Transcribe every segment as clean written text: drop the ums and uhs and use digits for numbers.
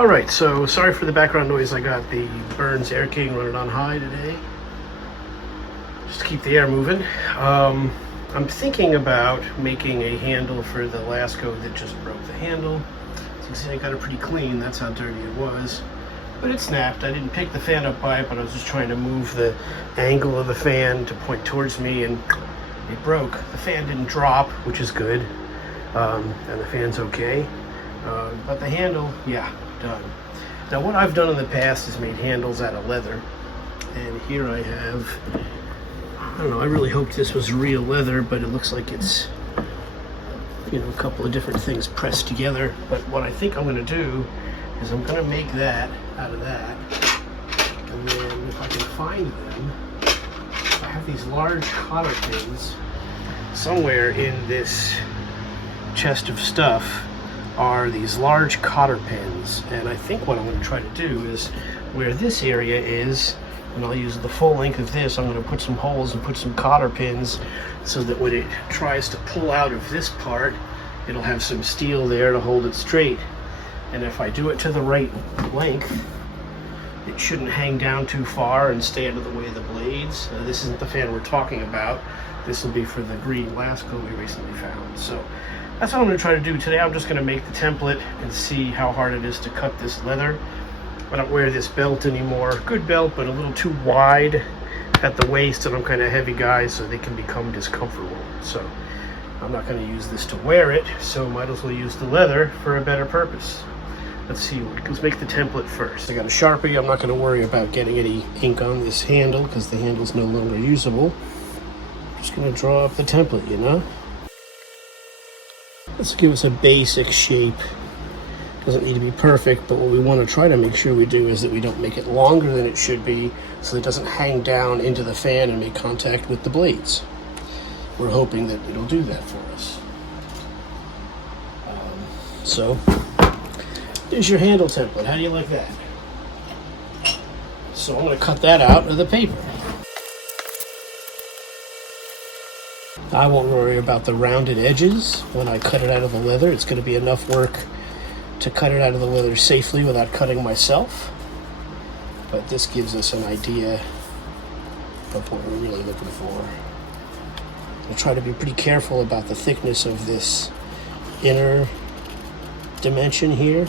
Alright, so sorry for the background noise. I got the Burns Air King running on high today, just to keep the air moving. I'm thinking about making a handle for the Lasko that just broke the handle. So you can see I got it pretty clean. That's how dirty it was. But it snapped. I didn't pick the fan up by it, but I was just trying to move the angle of the fan to point towards me, and it broke. The fan didn't drop, which is good, and the fan's okay. But the handle, yeah, done. Now what I've done in the past is made handles out of leather, and here I have, I don't know, I really hoped this was real leather, but it looks like it's, you know, a couple of different things pressed together. But what I think I'm going to do is I'm going to make that out of that, and then if I can find them, I have these large cotter pins somewhere in this chest of stuff. Are these large cotter pins, and I think what I'm going to try to do is where this area is, and I'll use the full length of this, I'm going to put some holes and put some cotter pins so that when it tries to pull out of this part, it'll have some steel there to hold it straight. And if I do it to the right length, it shouldn't hang down too far and stay out of the way of the blades. This isn't the fan we're talking about. This will be for the green Lasko we recently found. So that's what I'm going to try to do today. I'm just going to make the template and see how hard it is to cut this leather. I don't wear this belt anymore. Good belt, but a little too wide at the waist, and I'm kind of heavy guy, so they can become discomfortable. So I'm not going to use this to wear it, so might as well use the leather for a better purpose. Let's see, let's make the template first. I got a Sharpie. I'm not going to worry about getting any ink on this handle because the handle's no longer usable. I'm just going to draw up the template, you know? This will give us a basic shape. Doesn't need to be perfect, but what we want to try to make sure we do is that we don't make it longer than it should be, so it doesn't hang down into the fan and make contact with the blades. We're hoping that it'll do that for us. So there's your handle template. How do you like that? So I'm going to cut that out of the paper. I won't worry about the rounded edges when I cut it out of the leather. It's going to be enough work to cut it out of the leather safely without cutting myself. But this gives us an idea of what we're really looking for. I'll try to be pretty careful about the thickness of this inner dimension here,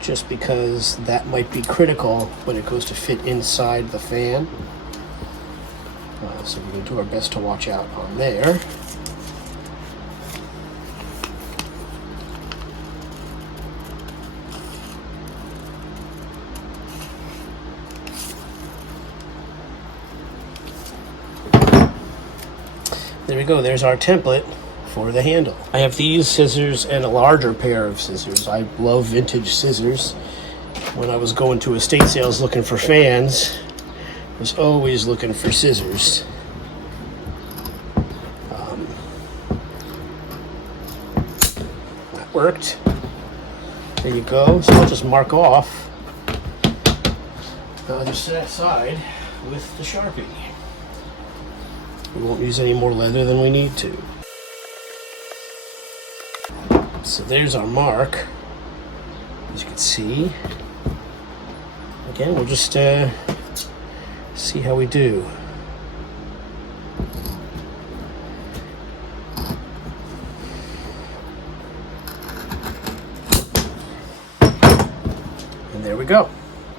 just because that might be critical when it goes to fit inside the fan. So we're going to do our best to watch out on there. There we go, there's our template for the handle. I have these scissors and a larger pair of scissors. I love vintage scissors. When I was going to estate sales looking for fans, I was always looking for scissors. That worked. There you go. So I'll just mark off the other side with the Sharpie. We won't use any more leather than we need to. So there's our mark, as you can see. Again, we'll just see how we do. And there we go.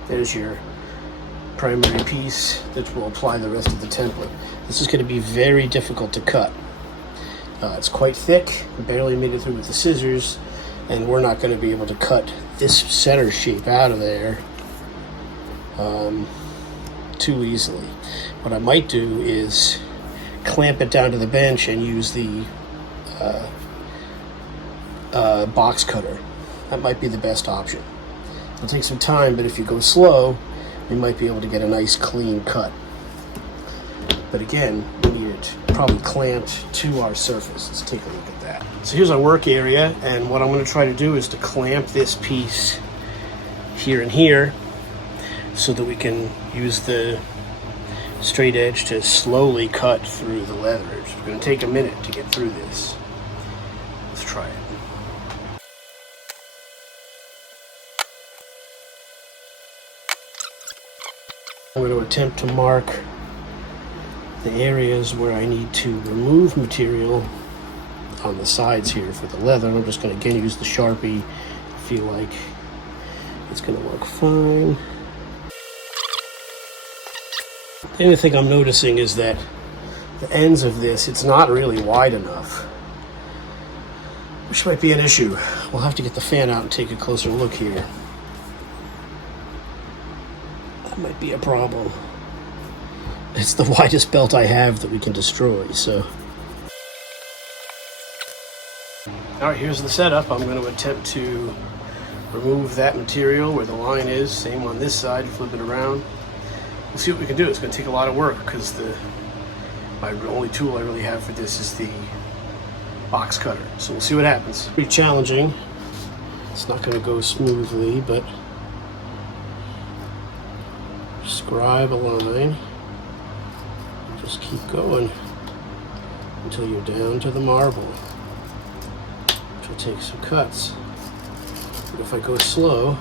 There's your primary piece that will apply the rest of the template. This is going to be very difficult to cut. It's quite thick, barely made it through with the scissors, and we're not going to be able to cut this center shape out of there too easily. What I might do is clamp it down to the bench and use the box cutter. That might be the best option. It'll take some time, but if you go slow, we might be able to get a nice clean cut. But again, we need it probably clamped to our surface. Let's take a look at that. So here's our work area, and what I'm going to try to do is to clamp this piece here and here so that we can use the straight edge to slowly cut through the leather. It's going to take a minute to get through this. Let's try it. I'm going to attempt to mark the areas where I need to remove material on the sides here for the leather. I'm just going to again use the Sharpie. I feel like it's going to work fine. The only thing I'm noticing is that the ends of this, it's not really wide enough, which might be an issue. We'll have to get the fan out and take a closer look here. That might be a problem. It's the widest belt I have that we can destroy, so. All right, here's the setup. I'm going to attempt to remove that material where the line is. Same on this side, flip it around. We'll see what we can do. It's going to take a lot of work because my only tool I really have for this is the box cutter. So we'll see what happens. Pretty challenging. It's not going to go smoothly, but scribe a line. Just keep going until you're down to the marble, which will take some cuts. But if I go slow,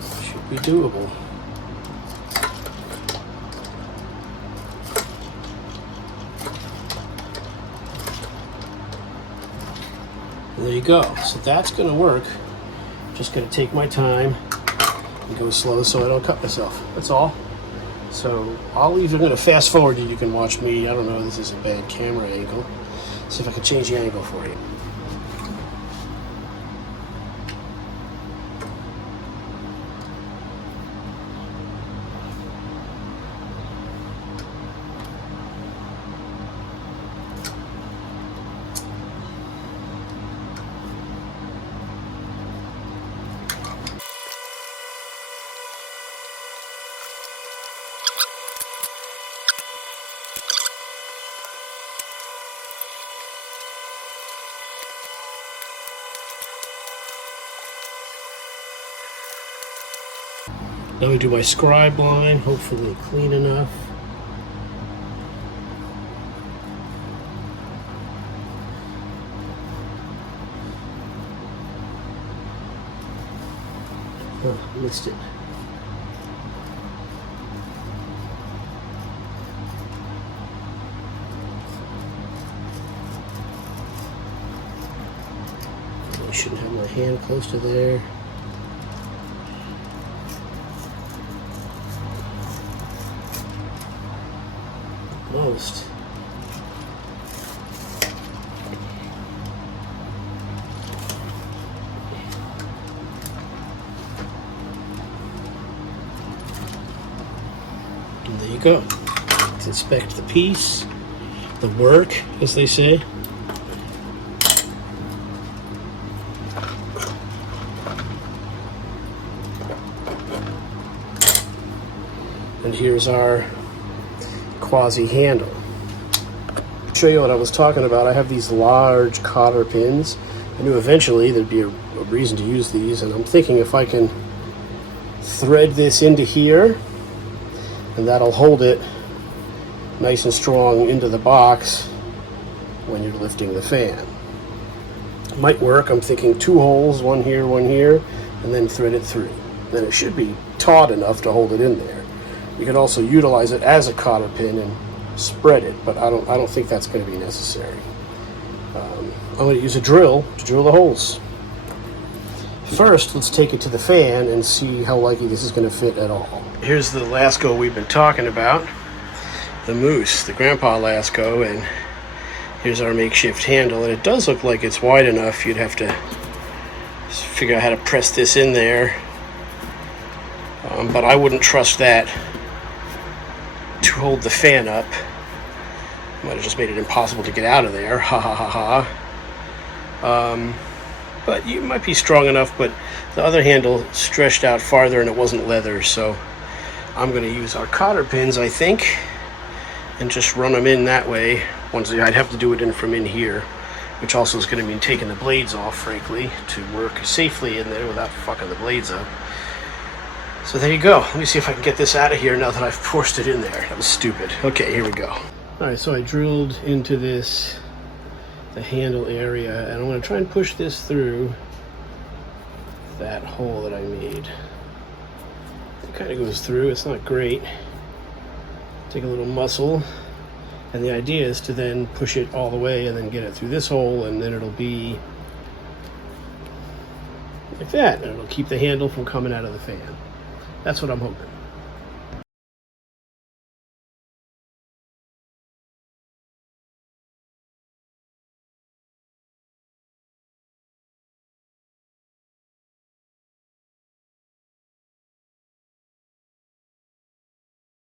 it should be doable. And there you go. So that's going to work. Just going to take my time and go slow so I don't cut myself. That's all. So I'll either going to fast forward and you can watch me. I don't know, this is a bad camera angle. See if I can change the angle for you. Now we do my scribe line, hopefully clean enough. Oh, missed it. I shouldn't have my hand close to there. Almost. And there you go. Let's inspect the piece, the work, as they say. And here's our quasi handle. To show you what I was talking about, I have these large cotter pins. I knew eventually there'd be a reason to use these, and I'm thinking if I can thread this into here, and that'll hold it nice and strong into the box when you're lifting the fan. It might work. I'm thinking 2 holes, one here, and then thread it through. Then it should be taut enough to hold it in there. You can also utilize it as a cotter pin and spread it, but I don't think that's going to be necessary. I'm going to use a drill to drill the holes. First, let's take it to the fan and see how likely this is going to fit at all. Here's the Lasko we've been talking about, the Moose, the Grandpa Lasko, and here's our makeshift handle. And it does look like it's wide enough. You'd have to figure out how to press this in there, but I wouldn't trust that to hold the fan up. Might have just made it impossible to get out of there. Ha ha ha ha. But you might be strong enough, but the other handle stretched out farther and it wasn't leather, so I'm going to use our cotter pins, I think, and just run them in that way. I'd have to do it in from in here, which also is going to mean taking the blades off, frankly, to work safely in there without fucking the blades up. So there you go. Let me see if I can get this out of here now that I've forced it in there. That was stupid. Okay, here we go. Alright, so I drilled into the handle area, and I'm going to try and push this through that hole that I made. It kind of goes through. It's not great. Take a little muscle, and the idea is to then push it all the way and then get it through this hole, and then it'll be like that, and it'll keep the handle from coming out of the fan. That's what I'm hoping.